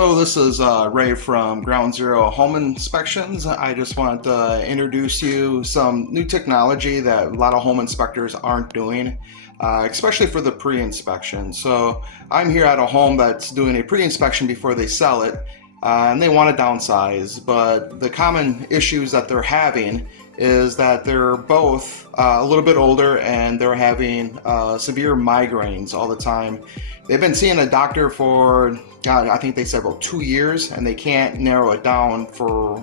Hello, this is Ray from Ground Zero Home Inspections. I just wanted to introduce you some new technology that a lot of home inspectors aren't doing, especially for the pre-inspection. So I'm here at a home that's doing a pre-inspection before they sell it, and they want to downsize, but the common issues that they're having is that they're both a little bit older and they're having severe migraines all the time. They've been seeing a doctor for, God, I think they said about 2 years, and they can't narrow it down for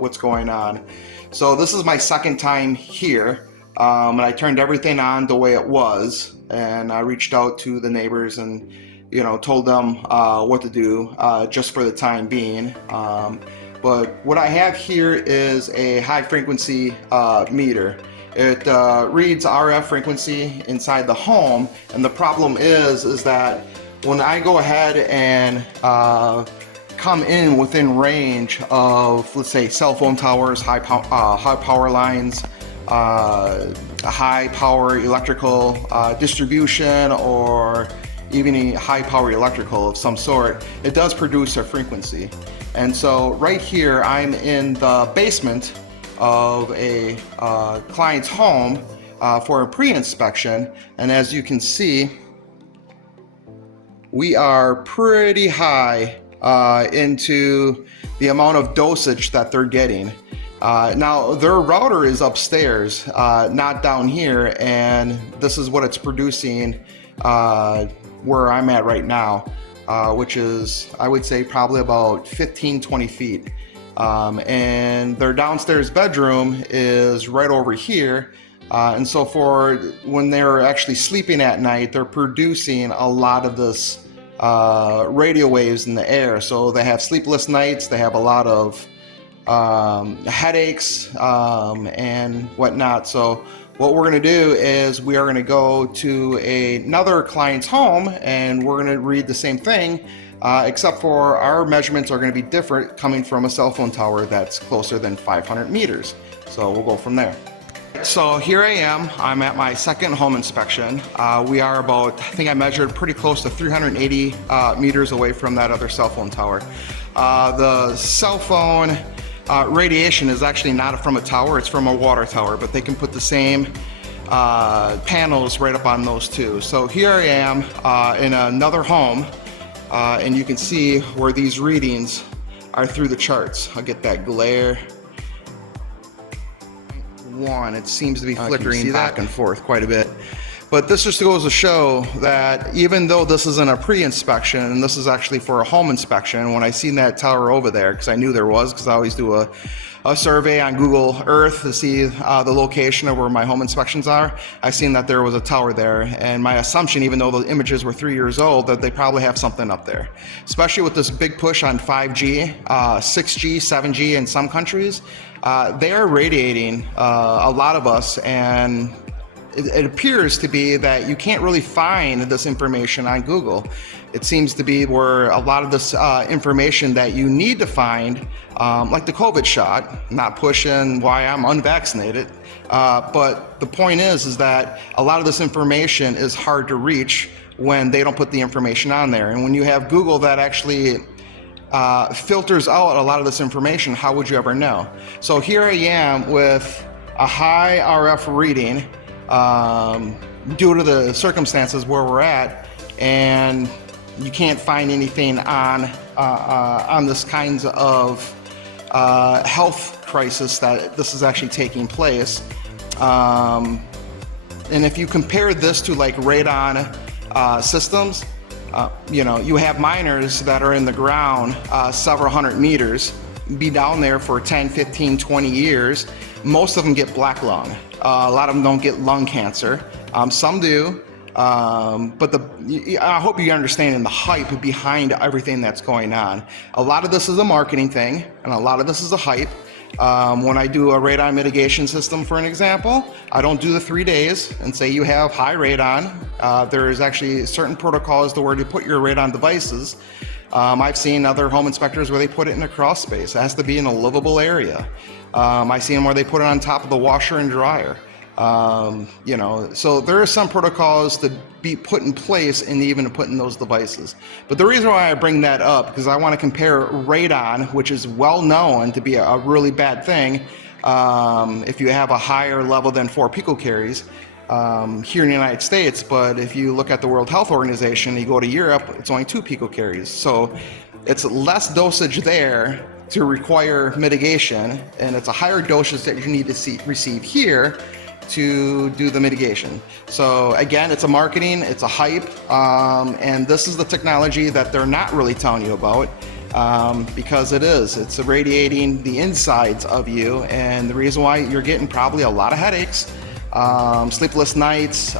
what's going on. So this is my second time here, and I turned everything on the way it was, and I reached out to the neighbors and told them what to do just for the time being. But what I have here is a high frequency meter. It reads RF frequency inside the home, and the problem is that when I go ahead and come in within range of, let's say, cell phone towers, high power lines, high power electrical distribution, or even a high power electrical of some sort, it does produce a frequency. And so right here, I'm in the basement of a client's home for a pre-inspection, and as you can see, we are pretty high into the amount of dosage that they're getting. Now their router is upstairs, not down here, and this is what it's producing where I'm at right now, which is, I would say, probably about 15-20 feet. And their downstairs bedroom is right over here. And so for when they're actually sleeping at night, they're producing a lot of this radio waves in the air. So they have sleepless nights, they have a lot of headaches and whatnot. So what we're going to do is we are going to go to another client's home, and we're going to read the same thing, except for our measurements are going to be different coming from a cell phone tower that's closer than 500 meters. So we'll go from there. So here I am. I'm at my second home inspection. We are about, I think I measured pretty close to 380 meters away from that other cell phone tower. The cell phone radiation is actually not from a tower, it's from a water tower, but they can put the same panels right up on those two. So here I am in another home, and you can see where these readings are through the charts. I'll get that glare. It seems to be flickering back and forth quite a bit. But this just goes to show that even though this isn't a pre-inspection, and this is actually for a home inspection, when I seen that tower over there, because I knew there was, because I always do a survey on Google Earth to see the location of where my home inspections are, I seen that there was a tower there, and my assumption, even though the images were 3 years old, that they probably have something up there. Especially with this big push on 5G, 6G, 7G in some countries, they are radiating a lot of us, and it appears to be that you can't really find this information on Google. It seems to be where a lot of this information that you need to find, like the COVID shot, not pushing why I'm unvaccinated, but the point is that a lot of this information is hard to reach when they don't put the information on there. And when you have Google that actually filters out a lot of this information, how would you ever know? So here I am with a high RF reading, due to the circumstances where we're at, and you can't find anything on this kinds of health crisis that this is actually taking place. And if you compare this to like radon systems, you have miners that are in the ground several hundred meters, be down there for 10, 15, 20 years. Most of them get black lung. A lot of them don't get lung cancer. Some do, but I hope you're understanding the hype behind everything that's going on. A lot of this is a marketing thing, and a lot of this is a hype. When I do a radon mitigation system, for an example, I don't do the 3 days and say you have high radon. There is actually certain protocols to where to put your radon devices. I've seen other home inspectors where they put it in a crawl space. It has to be in a livable area. I've seen them where they put it on top of the washer and dryer. You know, so there are some protocols to be put in place and even put in those devices. But the reason why I bring that up, because I want to compare radon, which is well known to be a really bad thing if you have a higher level than 4 picocaries here in the United States. But if you look at the World Health Organization, you go to Europe, it's only 2 picocaries. So it's less dosage there to require mitigation, and it's a higher dosage that you need to receive here to do the mitigation. So again, it's a marketing, it's a hype, and this is the technology that they're not really telling you about, because it's irradiating the insides of you, and the reason why you're getting probably a lot of headaches, sleepless nights,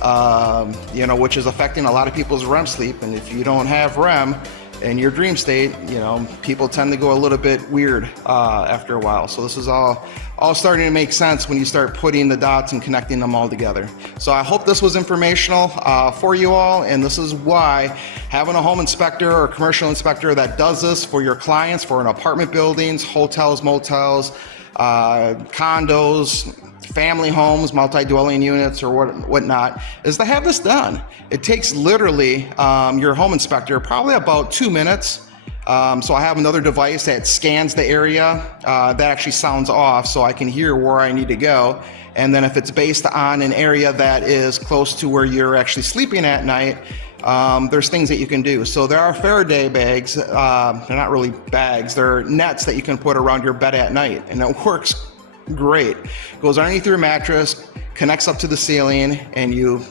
you know, which is affecting a lot of people's REM sleep. And if you don't have REM in your dream state, you know, people tend to go a little bit weird after a while. So this is all starting to make sense when you start putting the dots and connecting them all together. So I hope this was informational for you all, and this is why having a home inspector or commercial inspector that does this for your clients, for an apartment buildings, hotels, motels, condos, family homes, multi-dwelling units, or whatnot, is to have this done. It takes literally your home inspector probably about 2 minutes. So I have another device that scans the area that actually sounds off, so I can hear where I need to go. And then if it's based on an area that is close to where you're actually sleeping at night, there's things that you can do. So there are Faraday bags, they're not really bags, they're nets that you can put around your bed at night, and it works great. Goes underneath your mattress, connects up to the ceiling, and you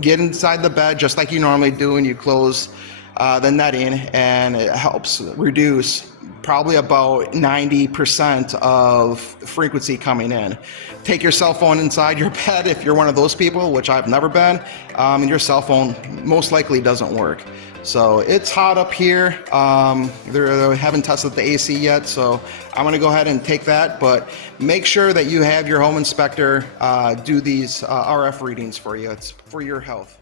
get inside the bed just like you normally do, and you close the netting, and it helps reduce probably about 90% of frequency coming in. Take your cell phone inside your bed if you're one of those people, which I've never been, and your cell phone most likely doesn't work. So it's hot up here. They haven't tested the AC yet, so I'm gonna go ahead and take that, but make sure that you have your home inspector do these RF readings for you. It's for your health.